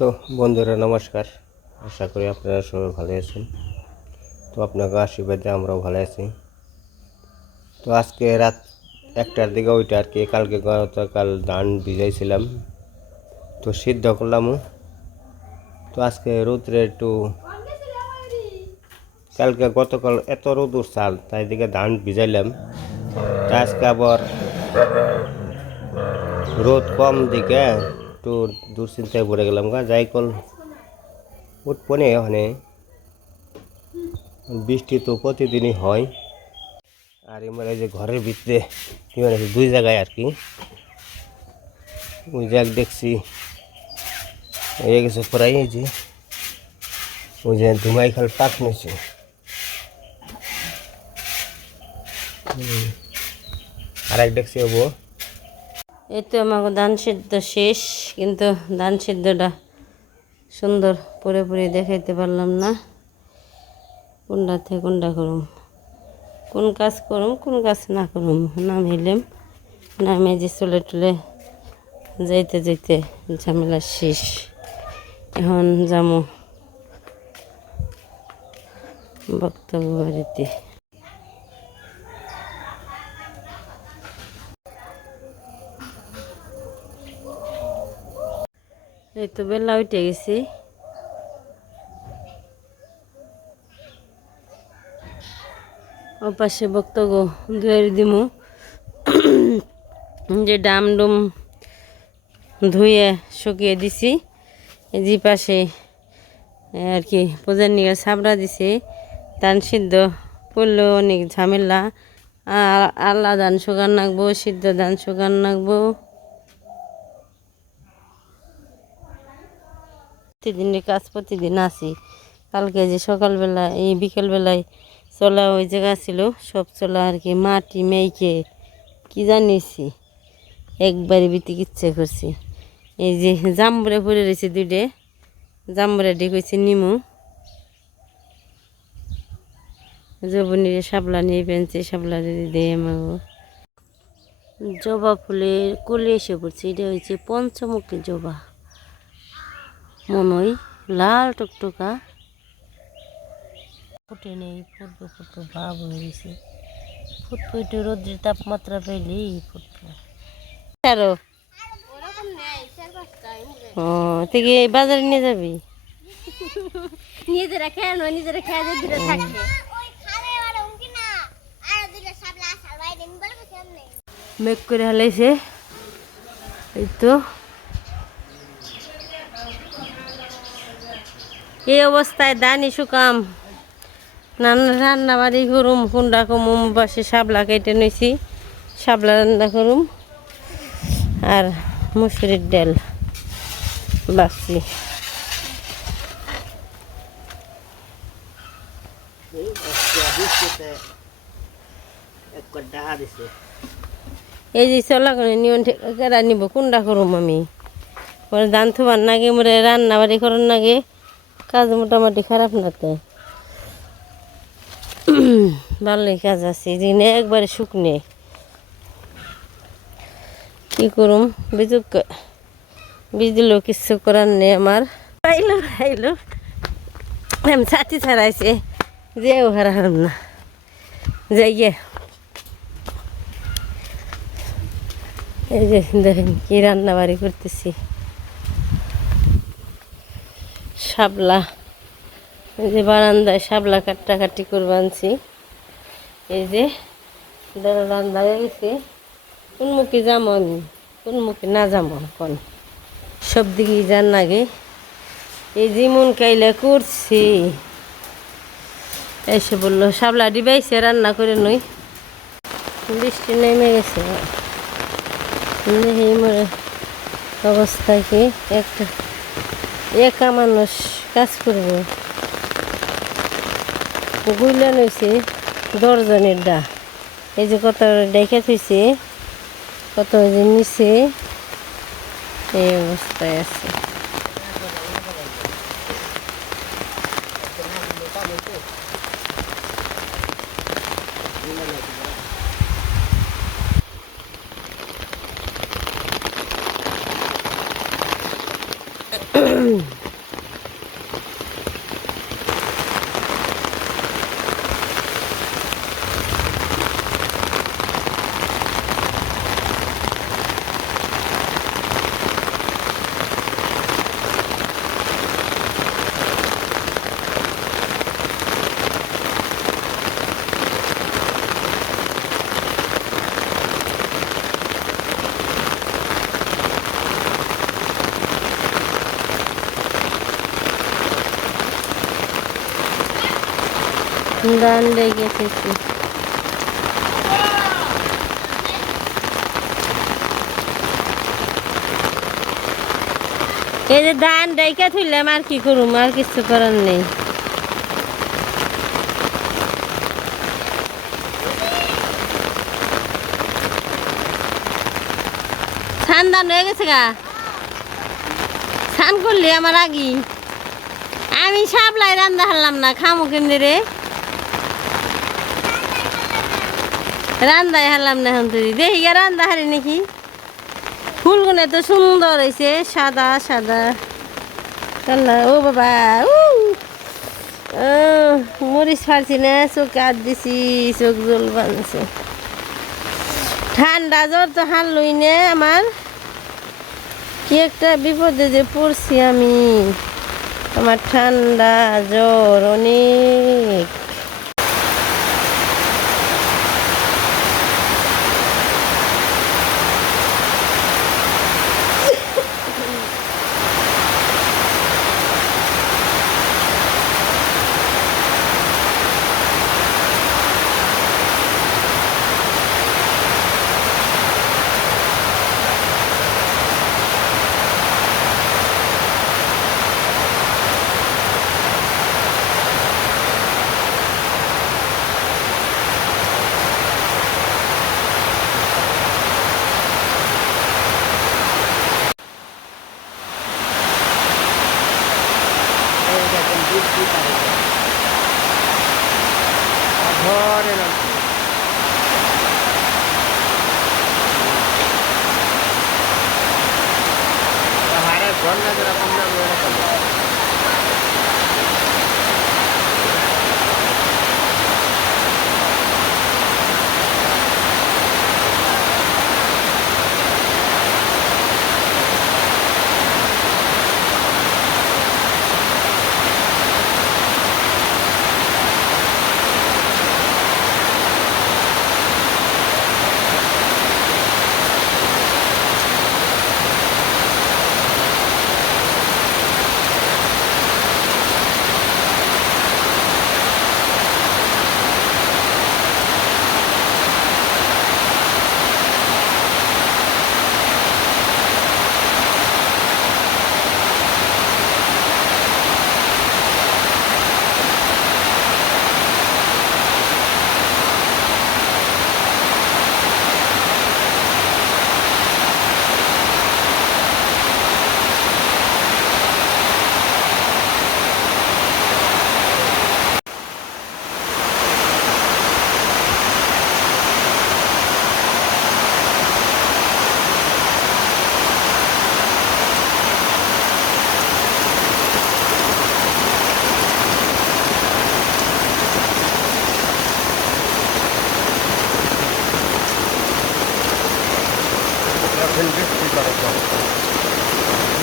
তো বন্ধুরা, নমস্কার। আশা করি আপনারা সবাই ভালো আছেন। তো আপনাকে আশীর্বাদে আমরাও ভালো আছি। তো আজকে রাত একটার দিকে ওইটা আর কি, কালকে গতকাল ধান ভিজাইছিলাম। তো সিদ্ধ করলামও তো আজকে রোদ্রে একটু কালকে গতকাল এত রোদ উঠছাল তাই দিকে ধান ভিজাইলাম। আজকে আবার রোদ কম দিকে একটু দুশ্চিন্তায় পড়ে গেলাম গা, যাই কল। উৎপনে ওখানে বৃষ্টি তো প্রতিদিনই হয়। আর এই যে ঘরের ভিতরে কি মানে দুই জায়গায় আর কি। ওই জায়গা দেখছি হয়ে গেছে প্রায় যে। ওই যে ধুমাই খাল পাক নিয়েছে আর এক দেখছি হব এই তো আমাকে ধান সিদ্ধ শেষ, কিন্তু ধান সিদ্ধটা সুন্দর পুরোপুরি দেখাইতে পারলাম না। কোনটা থেকে কোনটা করুম? কোন কাজ করুম, কোন কাজ না করুম নামিলাম নামে যে চলে টুলে যাইতে যাইতে ঝামেলা শেষ। এখন যামু বক্তব্য বাড়িতে। এই তো বেলা উঠে গেছি। ও পাশে বক্তব্য ধুয়ে দিমু। যে ডাম ডুম ধুয়ে শুকিয়ে দিছি যে পাশে আর কি, পূজার নিয়ে সাবড়া দিছে, ধান সিদ্ধ করলেও অনেক ঝামেলা। আর আল্লাহ ধান শুকান নাকবো সিদ্ধ ধান শুকান নাকবো প্রতিদিনের কাজ প্রতিদিন আসি কালকে যে সকালবেলা, এই বিকেলবেলায় চলা ওই জায়গা ছিল, সব চলা আর কি মাটি মেয়েকে কি জানিয়েছি একবারে বিতি ইচ্ছে করছি। এই যে জাম্বুরে পড়ে রয়েছে দুইটে জাম্বুরে ডেকেছি নিমু। জবনির সাবলা নিয়ে পেনছে সাবলা দিয়ে মাগো জবা ফুলের কোলে এসে পড়ছে, এটা হচ্ছে পঞ্চমুখী জবা। মনই লাল টকটকা। ফুটে নেই ফুটবে ফুটবে ভাব হয়ে গেছে। ফুটবে একটু রোদ্রের তাপমাত্রা পেলেই ফুটবে। আরও। ও থেকে বাজারে নিয়ে যাবি? নিজেরা খেয়ে নয় নিজেরা খেয়ে দূরে থাকবে। মেঘ করে হালাইছে। এই তো। এই অবস্থায় দানি শুকাম। নানা রান্না বাড়ি করুম, কুন্ডা কমুম, বাসে শাবলা কেটে নিয়েছি শাবলা রান্না করুম। আর মুসুরির ডাল বাসি। এই যে চলা করে নিয়ন কেরা নিব, কুন্ডা করুম আমি। ধান থুবার নাগে, মোরে রান্না বাড়ি করার নাগে কাজ মোটামুটি খারাপ না তো। ভালোই কাজ আছে দিনে একবারে শুকনে কি করুম? বিজুক বীজ দিল কিছু করার নেই আমার। পাইলো পাইলো। আমি ছাতি ছাড়াইছে, যেও হারাম না। যাই গে। এই যে দেখেন কি রান্না বাড়ি করতেছি। শাবলা। এই যে বারান্দায় শাবলা কাটাকাটি করব আনছি। এই যে দাদা রান্না গেছে। কোন মুখে যাব আমি? কোন মুখে না যাব এখন? সব দিকেই যান লাগে। এই যেমন কাইলে করছি। এসে বলল, শাবলা ডিবাইছে, রান্না করে নই। বৃষ্টি নেমে গেছে। অবস্থা কি? একটা একা মানুষ কাজ করব। গুইলান হয়েছে দশজনের ডা। এই যে কত ডেকে থইছে, কত যে নিচে এই অবস্থায় আছে। ধান লেগে গেছে এই যে ধান ডাইকা থইলাম আর কি করুম, আর কিছু করার নেই। ধান ধান হয়ে গেছে গা? স্নান করলি আমার আগি আমি সাবলাই রান্না হারলাম না, খামো কেমনি রে? রান্দাই হারলাম না এখন তুই। দেখি রান্দা হারি নাকি? ফুলগুলো তো সুন্দর হয়েছে সাদা সাদা। কালার ও বাবা, উ। মরিচ ফারছি না, চোখ কাট দিছি, চোখ জল বানছে। ঠান্ডা জ্বর তো হারলই না আমার। কি একটা বিপদে যে পড়ছি আমি। আমার ঠান্ডা জ্বর অনেক।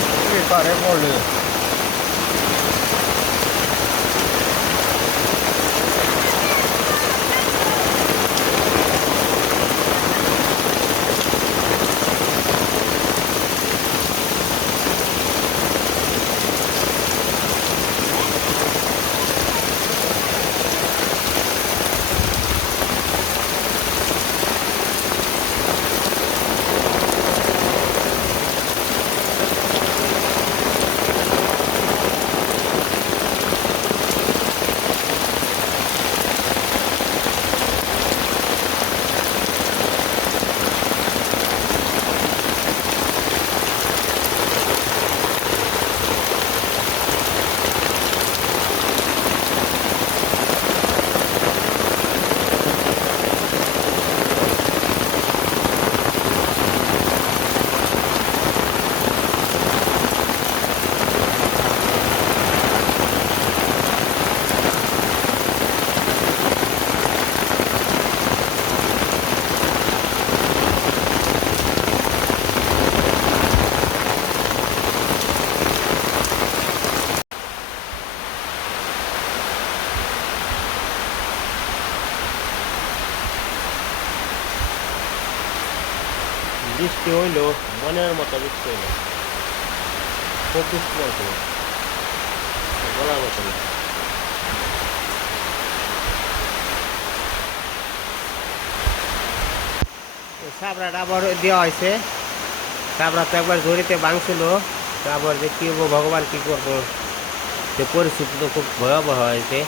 বৃষ্টি করে বৃষ্টি হইল মনের মতো বৃষ্টি হইল বলার মতো না। আবার দেওয়া হয়েছে সাবরা তো একবার জড়িতে ভাঙছিল আবার যে কী হব ভগবান কী করব? সে পরিস্থিতি তো খুব ভয়াবহ হয়েছে।